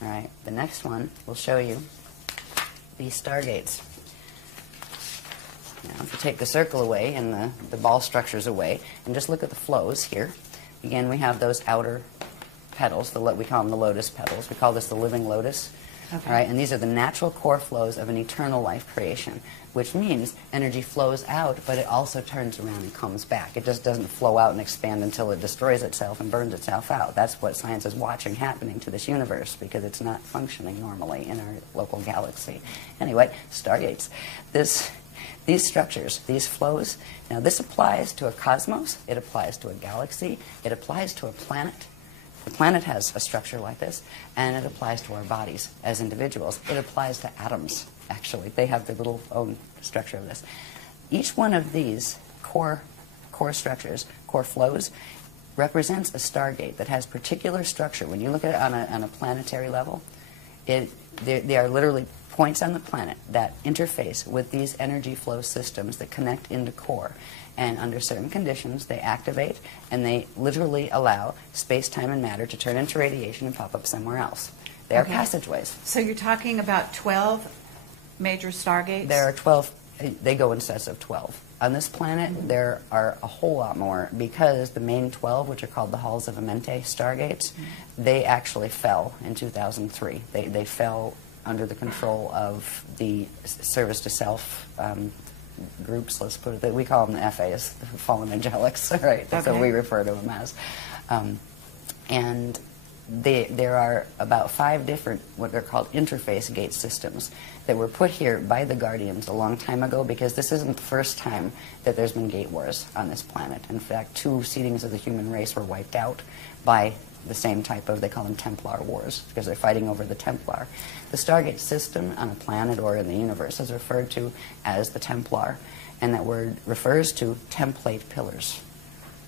All right, the next one will show you these stargates. Now, if you take the circle away and the ball structures away, and just look at the flows here. Again, we have those outer petals, we call them the lotus petals. We call this the living lotus. Okay. All right, and these are the natural core flows of an eternal life creation, which means energy flows out, but it also turns around and comes back. It just doesn't flow out and expand until it destroys itself and burns itself out. That's what science is watching happening to this universe, because it's not functioning normally in our local galaxy. Anyway, stargates. These structures, these flows, now this applies to a cosmos, it applies to a galaxy, it applies to a planet. The planet has a structure like this, and it applies to our bodies as individuals. It applies to atoms, actually. They have their little own structure of this. Each one of these core structures, core flows, represents a stargate that has particular structure. When you look at it on a planetary level, they are literally points on the planet that interface with these energy flow systems that connect into core. And under certain conditions, they activate, and they literally allow space, time, and matter to turn into radiation and pop up somewhere else. They are passageways. So you're talking about 12 major stargates? There are 12. They go in sets of 12. On this planet, there are a whole lot more, because the main 12, which are called the Halls of Amente stargates, they actually fell in 2003. They fell under the control of the service to self groups, let's put it that we call them the FAs, the fallen angelics, right? That's what we refer to them as. And there are about 5 different, what they're called interface gate systems, that were put here by the Guardians a long time ago, because this isn't the first time that there's been gate wars on this planet. In fact, 2 seedings of the human race were wiped out by the same type of, they call them Templar wars, because they're fighting over the Templar. The Stargate system on a planet or in the universe is referred to as the Templar, and that word refers to template pillars.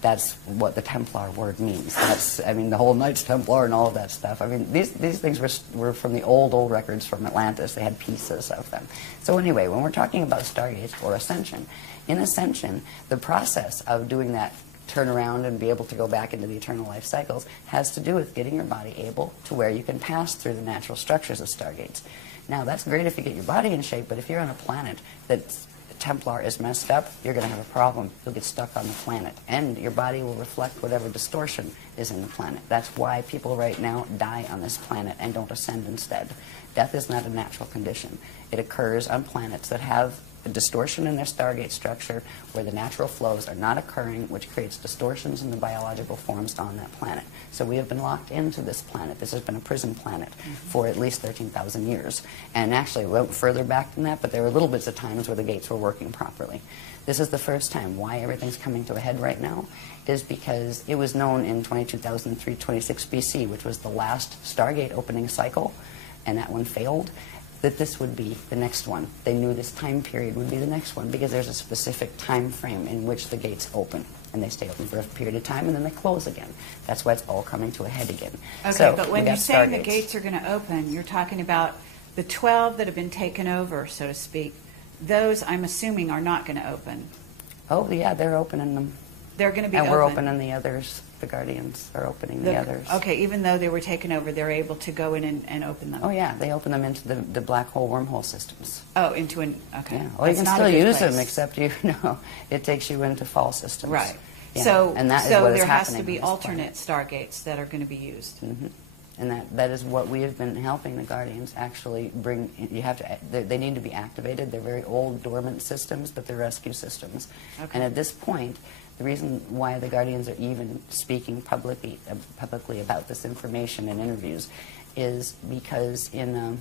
That's what the Templar word means. That's, I mean, the whole Knights Templar and all of that stuff. I mean, these things were from the old records from Atlantis. They had pieces of them. So anyway, when we're talking about Stargates or Ascension, in Ascension, the process of doing that turn around and be able to go back into the eternal life cycles has to do with getting your body able to where you can pass through the natural structures of stargates. Now, that's great if you get your body in shape, but if you're on a planet that's Templar is messed up, you're going to have a problem. You'll get stuck on the planet, and your body will reflect whatever distortion is in the planet. That's why people right now die on this planet and don't ascend instead. Death is not a natural condition. It occurs on planets that have a distortion in their stargate structure where the natural flows are not occurring, which creates distortions in the biological forms on that planet. So we have been locked into this planet. This has been a prison planet for at least 13,000 years. And actually, we went further back than that, but there were little bits of times where the gates were working properly. This is the first time. Why everything's coming to a head right now is because it was known in 22,326 BC, which was the last Stargate opening cycle, and that one failed, that this would be the next one. They knew this time period would be the next one because there's a specific time frame in which the gates open, and they stay open for a period of time and then they close again. That's why it's all coming to a head again. Okay, so but when you're saying the gates are going to open, you're talking about the 12 that have been taken over, so to speak. Those, I'm assuming, are not going to open. Oh, yeah, they're opening them. They're going to be open. And we're opening the others. The Guardians are opening the others. Okay, even though they were taken over, they're able to go in and open them. Oh, yeah, they open them into the black hole wormhole systems. Oh, into an, okay. Yeah. Well, you can still use them, except it takes you into fall systems. Right. Yeah. So, and that is what there is has to happening be alternate stargates that are going to be used. Mm-hmm. And that is what we have been helping the Guardians actually bring. You have to. They need to be activated. They're very old, dormant systems, but they're rescue systems. Okay. And at this point, the reason why the Guardians are even speaking publicly about this information in interviews is because in,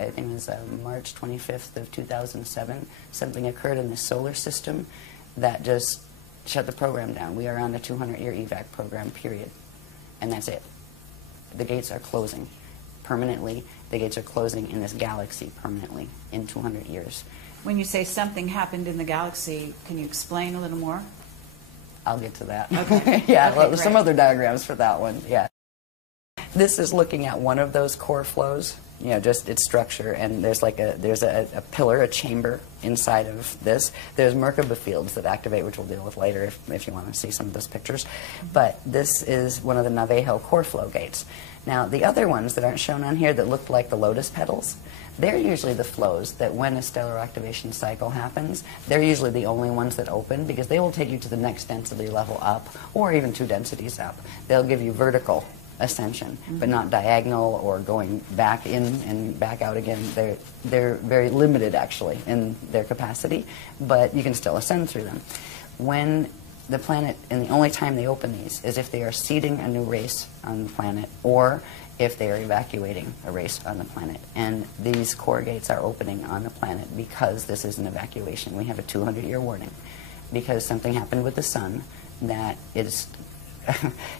I think it was March 25th of 2007, something occurred in the solar system that just shut the program down. We are on a 200-year evac program, period. And that's it. The gates are closing permanently. The gates are closing in this galaxy permanently in 200 years. When you say something happened in the galaxy, can you explain a little more? I'll get to that. Okay. Yeah, okay, well, there's some other diagrams for that one. Yeah. This is looking at one of those core flows, just its structure, and there's a pillar, a chamber inside of this. There's Merkaba fields that activate, which we'll deal with later if you want to see some of those pictures. But this is one of the Navajo core flow gates. Now, the other ones that aren't shown on here that look like the lotus petals, they're usually the flows that when a stellar activation cycle happens, they're usually the only ones that open because they will take you to the next density level up or even 2 densities up. They'll give you vertical ascension, but not diagonal or going back in and back out again. They're very limited, actually, in their capacity, but you can still ascend through them. When the planet, and the only time they open these is if they are seeding a new race on the planet or if they are evacuating a race on the planet. And these core gates are opening on the planet because this is an evacuation. We have a 200-year warning because something happened with the sun that is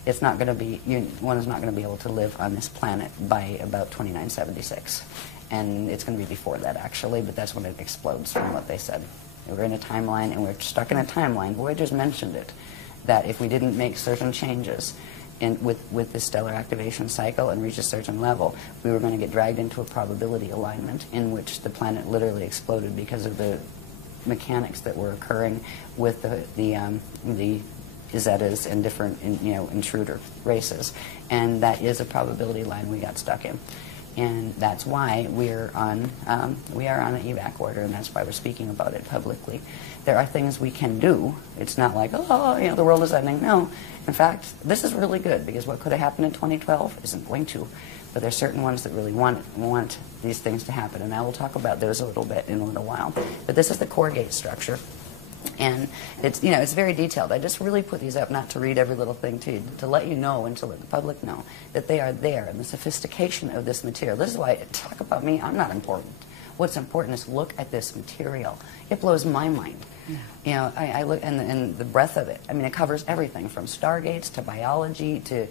it's not going to be, one is not going to be able to live on this planet by about 2976. And it's going to be before that, actually, but that's when it explodes from what they said. We're in a timeline, and we're stuck in a timeline. Voyagers mentioned it, that if we didn't make certain changes with the stellar activation cycle and reach a certain level, we were going to get dragged into a probability alignment in which the planet literally exploded because of the mechanics that were occurring with the Zetas and different intruder races. And that is a probability line we got stuck in. And that's why we are on an evac order, and that's why we're speaking about it publicly. There are things we can do. It's not like, oh, the world is ending. No. In fact, this is really good, because what could have happened in 2012 isn't going to. But there are certain ones that really want these things to happen, and I will talk about those a little bit in a little while. But this is the core gate structure. And it's it's very detailed. I just really put these up not to read every little thing to you, to let you know and to let the public know that they are there, and the sophistication of this material. This is why, talk about me, I'm not important. What's important is look at this material. It blows my mind. Yeah. I look, and the breadth of it. I mean, it covers everything from stargates to biology to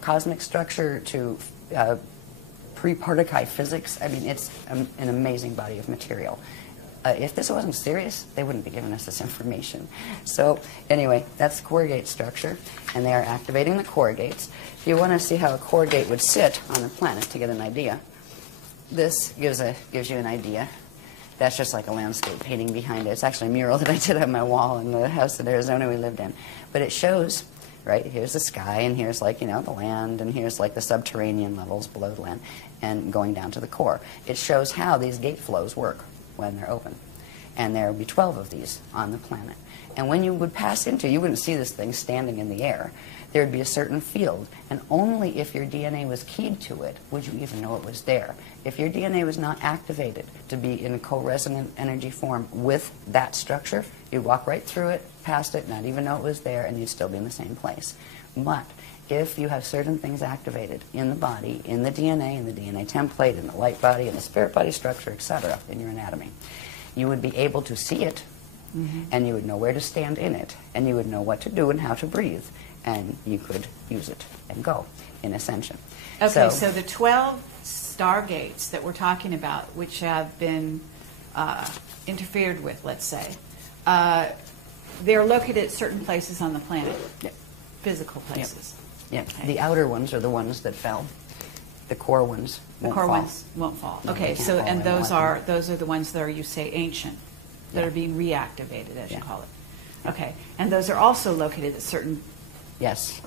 cosmic structure to pre-particle physics. I mean, it's an amazing body of material. If this wasn't serious, they wouldn't be giving us this information. So anyway, that's the core gate structure, and they are activating the core gates. If you want to see how a core gate would sit on the planet to get an idea, this gives you an idea. That's just like a landscape painting behind it. It's actually a mural that I did on my wall in the house in Arizona we lived in. But it shows, right, here's the sky, and here's like, the land, and here's like the subterranean levels below the land, and going down to the core. It shows how these gate flows work when they're open. And there would be 12 of these on the planet. And when you would pass into, you wouldn't see this thing standing in the air. There would be a certain field, and only if your DNA was keyed to it would you even know it was there. If your DNA was not activated to be in co-resonant energy form with that structure, you'd walk right through it, past it, not even know it was there, and you'd still be in the same place. But if you have certain things activated in the body, in the DNA template, in the light body, in the spirit body structure, etc., in your anatomy, you would be able to see it, and you would know where to stand in it, and you would know what to do and how to breathe, and you could use it and go in ascension. Okay, so the 12 stargates that we're talking about, which have been interfered with, let's say, they're located at certain places on the planet, physical places. Yeah, okay. The outer ones are the ones that fell. The core ones won't fall. Ones won't fall. No, okay, so fall and those are the ones that are, you say, ancient, that are being reactivated, as you call it. Okay, and those are also located at certain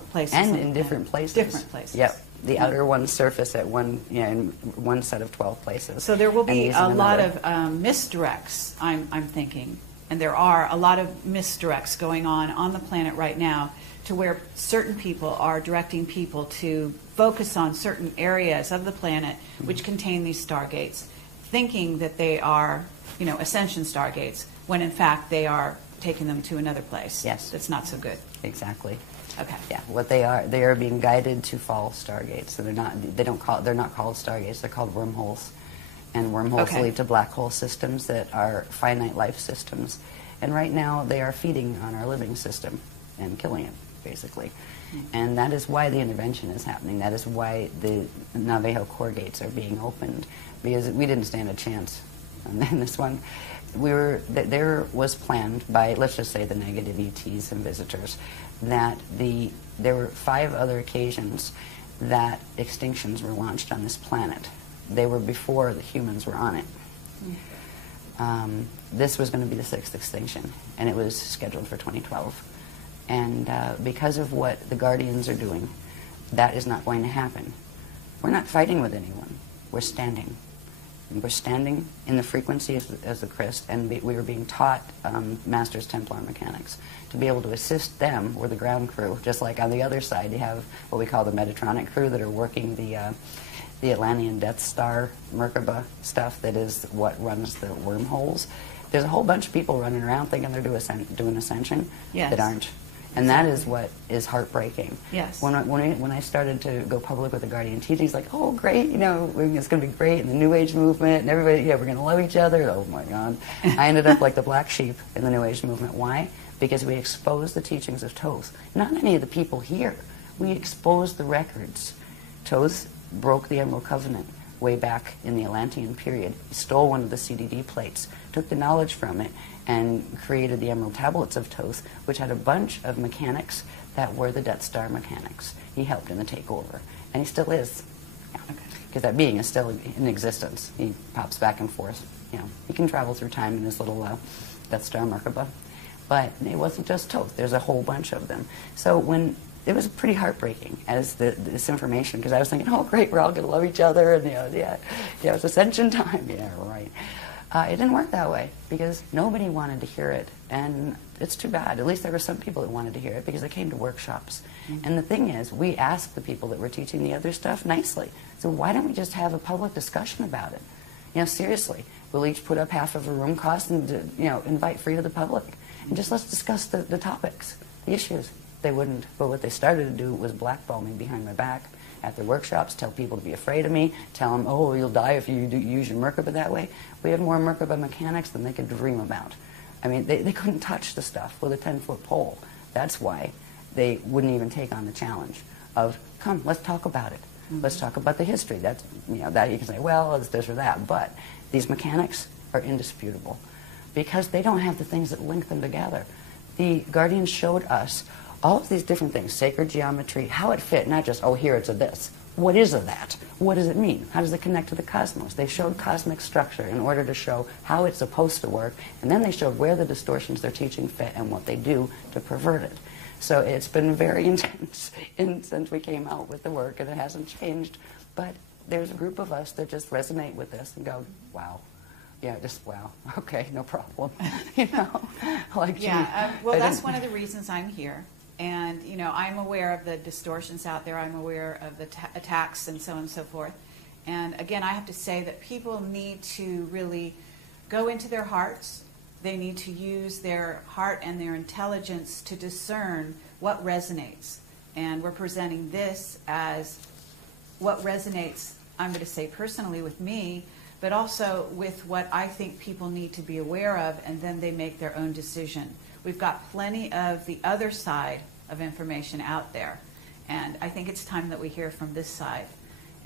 places, and in different places. Different places. Yep. The outer ones surface at in one set of 12 places. So there will be a lot of misdirects, I'm thinking, and there are a lot of misdirects going on the planet right now, to where certain people are directing people to focus on certain areas of the planet which contain these stargates, thinking that they are, ascension stargates, when in fact they are taking them to another place. Yes. That's not so good. Exactly. Okay. Yeah, what they are being guided to fall stargates. So they're not called stargates, they're called wormholes. And wormholes lead to black hole systems that are finite life systems. And right now they are feeding on our living system and killing it, basically. And that is why the intervention is happening. That is why the Navajo core gates are being opened, because we didn't stand a chance in this one. There was planned by, let's just say, the negative ETs and visitors, that there were 5 other occasions that extinctions were launched on this planet. They were before the humans were on it. This was going to be the 6th extinction, and it was scheduled for 2012. And because of what the Guardians are doing, that is not going to happen. we're not fighting with anyone. We're standing. And we're standing in the frequency as the Christ, and we were being taught Masters Templar mechanics to be able to assist them. We're the ground crew, just like on the other side you have what we call the Metatronic crew that are working the Atlantean Death Star Merkaba stuff that is what runs the wormholes. There's a whole bunch of people running around thinking they're doing ascension that aren't. And that is what is heartbreaking. Yes. When I started to go public with the Guardian teachings, like, oh, great, you know, it's going to be great, and the New Age movement, and everybody, yeah, we're going to love each other. Oh, my God. I ended up like the black sheep in the New Age movement. Why? Because we exposed the teachings of Thoth. Not any of the people here. We exposed the records. Thoth broke the Emerald Covenant way back in the Atlantean period. He stole one of the CDD plates, took the knowledge from it, and created the Emerald Tablets of Thoth, which had a bunch of mechanics that were the Death Star mechanics. He helped in the takeover, and he still is. Because that being is still in existence. He pops back and forth. You know, he can travel through time in his little Death Star Merkaba. But it wasn't just Thoth. There's a whole bunch of them. So when it was pretty heartbreaking as this information, because I was thinking, oh, great, we're all going to love each other, and it's ascension time. Yeah, right. It didn't work that way because nobody wanted to hear it, and it's too bad. At least there were some people that wanted to hear it because they came to workshops. Mm-hmm. And the thing is, we asked the people that were teaching the other stuff nicely. So why don't we just have a public discussion about it? You know, seriously, we'll each put up half of a room cost and invite free to the public, and just let's discuss the topics, the issues. They wouldn't, but what they started to do was blackball me behind my back at their workshops, tell people to be afraid of me, tell them, oh, you'll die if you use your Merkaba that way. We have more Merkaba mechanics than they could dream about. I mean, they couldn't touch the stuff with a 10-foot pole. That's why they wouldn't even take on the challenge of, come, let's talk about it. Mm-hmm. Let's talk about the history. That's, that you can say, well, it's this or that. But these mechanics are indisputable because they don't have the things that link them together. The Guardians showed us all of these different things, sacred geometry, how it fit, not just, oh, here it's a this. What is a that? What does it mean? How does it connect to the cosmos? They showed cosmic structure in order to show how it's supposed to work, and then they showed where the distortions they're teaching fit and what they do to pervert it. So it's been very intense since we came out with the work, and it hasn't changed. But there's a group of us that just resonate with this and go, wow. Yeah, just wow. Okay, no problem. Like well, that's one of the reasons I'm here. And, I'm aware of the distortions out there. I'm aware of the attacks and so on and so forth. And, again, I have to say that people need to really go into their hearts. They need to use their heart and their intelligence to discern what resonates. And we're presenting this as what resonates, I'm going to say personally with me, but also with what I think people need to be aware of, and then they make their own decision. We've got plenty of the other side of information out there, and I think it's time that we hear from this side.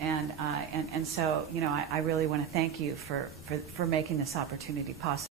And so, I really want to thank you for making this opportunity possible.